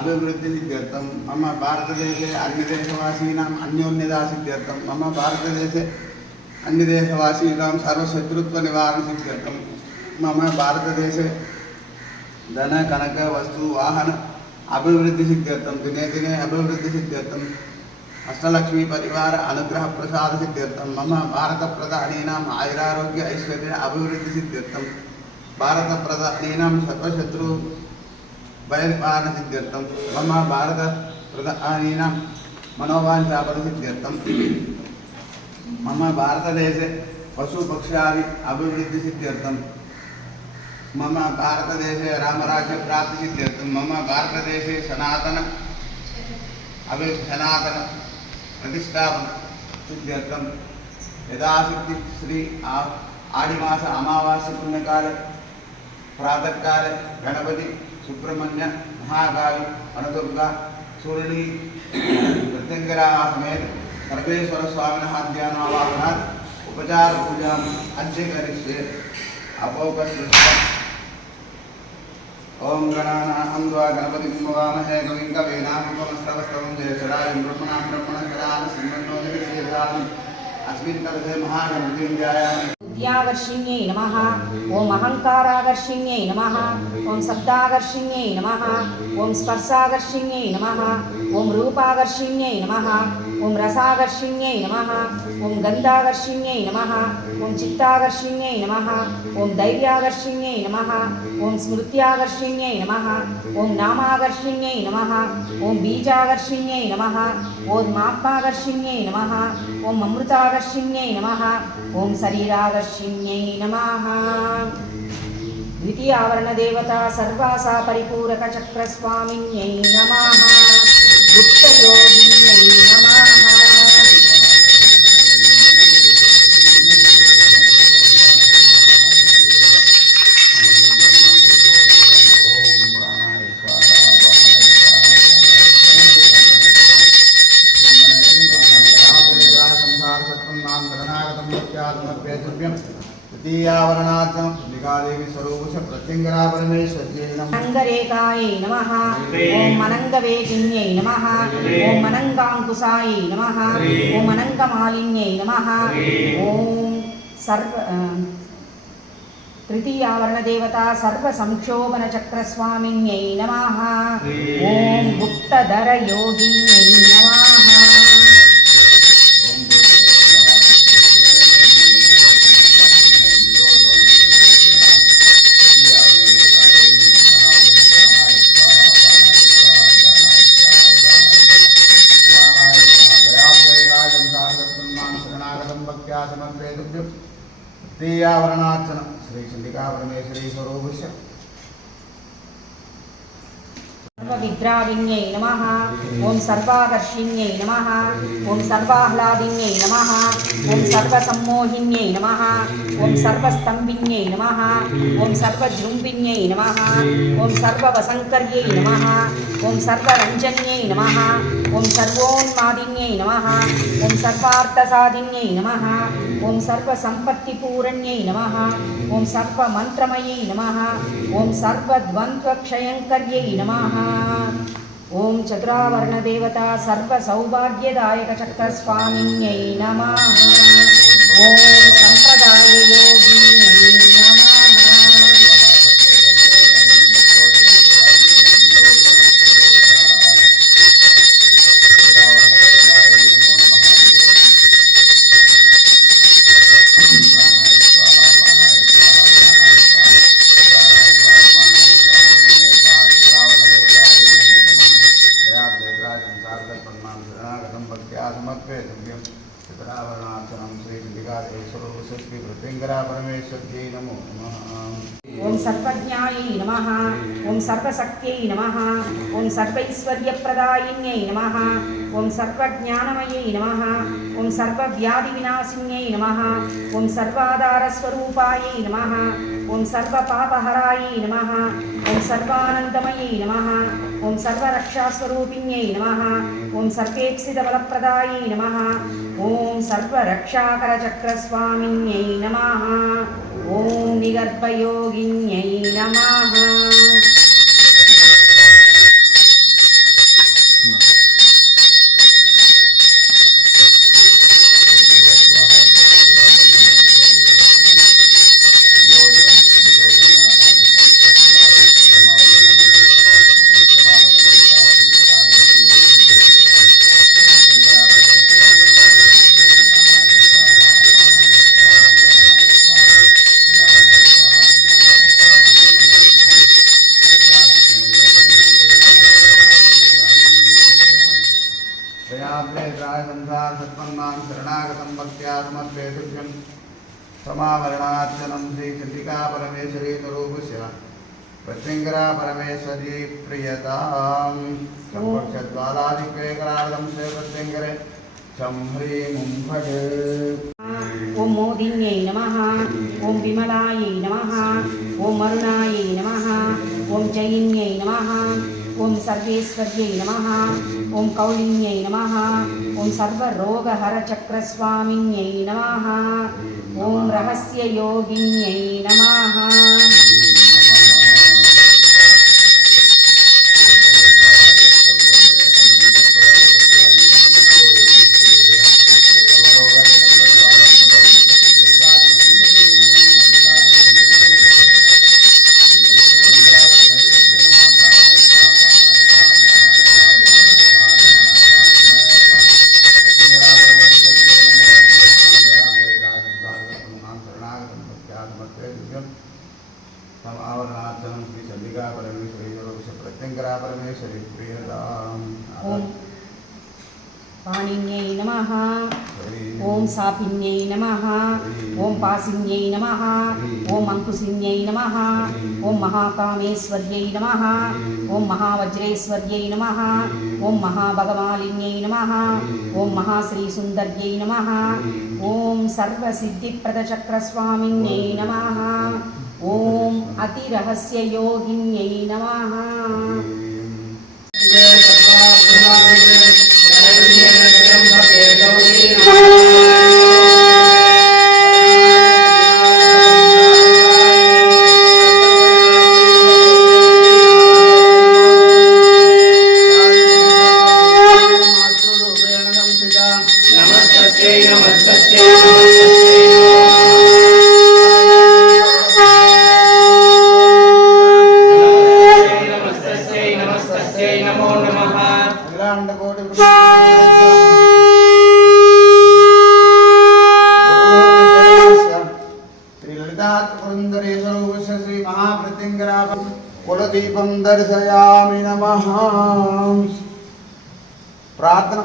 अभिवृद्धिसिद्ध्यर्थं मम भारतदेशे अन्यदेशवासीनाम् अन्योन्यतासिद्ध्यर्थं मम भारतदेशे अन्यदेशवासीनां सर्वशत्रुत्वनिवारणसिद्ध्यर्थं मम भारतदेशे धन कनक वस्तु वाहन अभिवृद्धिसिद्ध्यर्थं, दिने दिने अभिवृद्धिसिद्ध्यर्थम् अष्टलक्ष्मी परिवार अनुग्रह प्रसाद सिद्ध्यर्थम मम भारत प्रधानीनाम आयुरारोग्य ऐश्वर्य अभिवृद्धि सिद्ध्यर्थम भारत प्रधानीनाम सर्वशत्रु वैर्वानसिद्ध्यर्थं मम भारतप्रधानीनां मनोवाञ्चापनसिद्ध्यर्थं मम भारतदेशे पशुपक्षादि अभिवृद्धिसिद्ध्यर्थं मम भारतदेशे रामराज्यप्राप्तिसिद्ध्यर्थं मम भारतदेशे सनातन अभि सनातन प्रतिष्ठापनसिद्ध्यर्थं यथाशक्ति श्री आ आडिमास अमावास्यपुण्यकाले, प्रातःकाले गणपति ಸುಬ್ರಹ್ಮಣ್ಯ ಮಹಾಕಾಳಿ ವನದುರ್ಗ ಸುರುಳಿ ಮೃತ್ಯಂಗರಾಹ ಸಮೇತ ಸರ್ವೇಶ್ವರ ಸ್ವಾಮಿನಃ ಧ್ಯಾನಾವಾಹನಾತ್ ಉಪಚಾರ ಪೂಜಾಂ ಅದ್ಯ ಕರಿಷ್ಯೆ ಅಪೌಪಸ್ಪೃಷ್ಟ ओम गणानाहं द्वा गणपति मुगामहे कविं कवीनामुपमस्रवस्तवं जयसदायं ब्रह्मणां ब्रह्मणः कदान सिंहन्नो जगत्सेदानम् अस्मिन् कर्षे महागणपतिं ध्यायामि విద్యాకర్షిణ్యై నమ ఓం అహంకారాకర్షిణ్యై నమ ఓం శబ్దాకర్షిణ్యై నమ ఓం స్పర్శాకర్షిణ్యై నమ ఓం రూపాకర్షిణ్యై నమ ఓం రసాకర్షిణ్యై నమ ఓం గంధాకర్షిణ్యై నమ ఓం చిత్తాకర్షిణ్యై నమ ఓం ధైర్యాకర్షిణ్యై నమ ఓం స్మృత్యాకర్షిణ్యై నమ ఓం నామాకర్షిణ్యై నమ ఓం బీజాకర్షిణ్యై నమ ఓం మాత్మాకర్షిణ్యై నమ ఓం అమృతాకర్షిణ్యై నమ ఓం శరీరాకర్షిణ్యై నమ. ద్వితీయావరణదేవత సర్వాసా పరిపూరక చక్రస్వామిన్యై నమ. గుప్తయోగిన్యై मुख्यात्मपेतव्यं तृतीयावरणार्थं लिकादेवी स्वरूपश प्रत्यङ्गरा परमेश्वर्यै नमः అనంగరేకాయ నమ ఓం అనంగవేకిన్యై నమ ఓం అనంగాంకుశాయ నమ ఓం అనంగమాలిన్యై నమ ఓం సర్వ తృతీయావరణదేవత సర్వసంక్షోభన చక్రస్వామిన్యై నమ ఓం గుప్తధర శ్రీయావరణార్చన శ్రీ చండికా పరమేశ్వరీ స్వరూపస్య విగ్రావిణ్యై నమ ఓం సర్వాకర్షిణ్యై నమ. ఓం సర్వాహ్లాదిన్యై నమ. ఓం సర్వసమ్మోహిన్యై నమ. ఓం సర్వస్తంభిన్యై నమ. ఓం సర్వజృంభిన్యై నమ. ఓం సర్వవసంకర్యై నమ. ఓం సర్వరంజన్యై నమ. ఓం సర్వోన్మాదిన్యై నమ. ఓం నమ. ॐ सर्वसम्पत्तिपूरण्यै नमः। ॐ सर्वमन्त्रमयै नमः। ॐ सर्वद्वन्द्वक्षयङ्कर्यै नमः। ॐ चतुरावर्णदेवता सर्वसौभाग्यदायकचक्रस्वामिन्यै नमः। ॐ सम्प्रदाययो of సర్వజ్ఞాయై నమ. ఓం సర్వశక్త్యై నమ. ఓం సర్వైశ్వర్యప్రదాయిన్యై నమ. ఓం సర్వజ్ఞానమయై నమ. ఓం సర్వవ్యాధి వినాశిన్యై నమ. ఓం సర్వాధారస్వరూపాయై నమ. ఓం సర్వపాపహరాయై నమ. ఓం సర్వానందమయై నమ. ఓం సర్వరక్షాస్వరూపిణ్యై నమ. ఓం సర్వేప్సితబలప్రదాయై నమ. ఓం సర్వరక్షాకరచక్రస్వామిన్యై నమ. ॐ निगर्पयोगिन्यै नमः रात्रे प्राय समावरणार्चनं श्रीकृतिका परमेश्वरी स्वरूपस्य प्रत्यङ्करा परमेश्वरी प्रियतां सम्पक्षद्वालादिक्वेकरागं से प्रत्यङ्करे शं भज। ओं मोदिन्यै नमः। ओं विमलायै नमः। ओं अरुणायै नमः। ओं जयिन्यै नमः। ఓం సర్వేశ్వర్యై నమ. ఓం కౌళిన్యై నమ. ఓం సర్వరోగహరచక్రస్వామిన్యై నమ. ఓం రహస్యయోగిన్యై నమ. ఓం సాపిన్యై నమ ఓం పాసిన్యై నమ ఓం అంకుశిన్యై నమ ఓం మహాకామేశ్వర్యై నమ ఓం మహావజ్రేశ్వర్యై నమ ఓం మహాభగవాలిన్యై నమ ఓం మహాశ్రీసుందర్యై నమ ఓం సర్వసిద్ధిప్రదచక్రస్వామిన్యై నమ ఓం అతిరహస్యయోగిన్యై నమ నమస్తస్యై నమస్తస్యై నమస్తస్యై కులదీపం దర్శయామి నమ ప్రార్థన